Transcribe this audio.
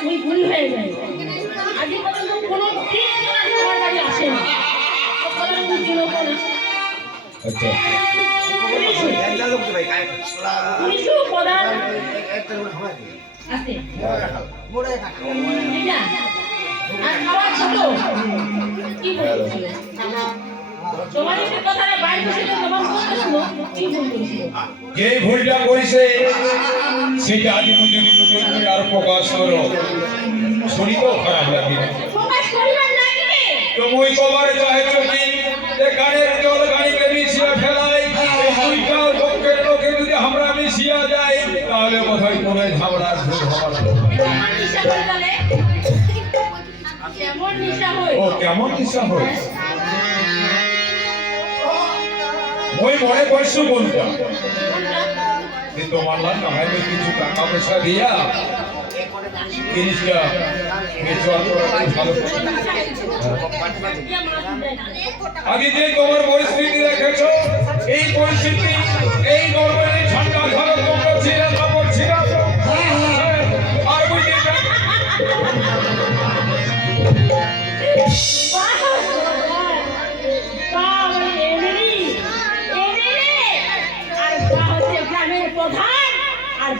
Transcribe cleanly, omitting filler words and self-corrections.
ওই ভুল হয়ে যায়। আজ পর্যন্ত কোনো দিন আমার বাড়ি আসেনি। আচ্ছা পুলিশও প্রধান আছে। আর খাওয়ার ছোট কি বলছিল তোমার এই কথাটা বাইরে বসে তোমার বলতেছিল কি বলতেছিল যে ভুলটা করেছে সেটা আজ মজুরি নতুন আর প্রকাশ করো শরীরও খারাপ লাগে প্রকাশ করিবার লাগে তুমি কবার চাইছো কি কানের জল গাড়িতে মিশিয়ে ফেলাই দুইটা পক্ষের লোকে যদি আমরা মিশিয়া যাই তাহলে বোধহয় কোনো ঝামেলা শুরু হবার ও কেমন নিশা হয় ওই মনে করছো কোনটা তোমার না হয় কিছু টাকা পয়সা দিয়া জিনিসটা ভালো আগে যে তোমার পরিস্থিতি দেখেছ এই পরিস্থিতি এই গরমে ঠান্ডা ঘরে তোমরা ছিল কাপড় ছিল আর বুঝতে প্রধান আর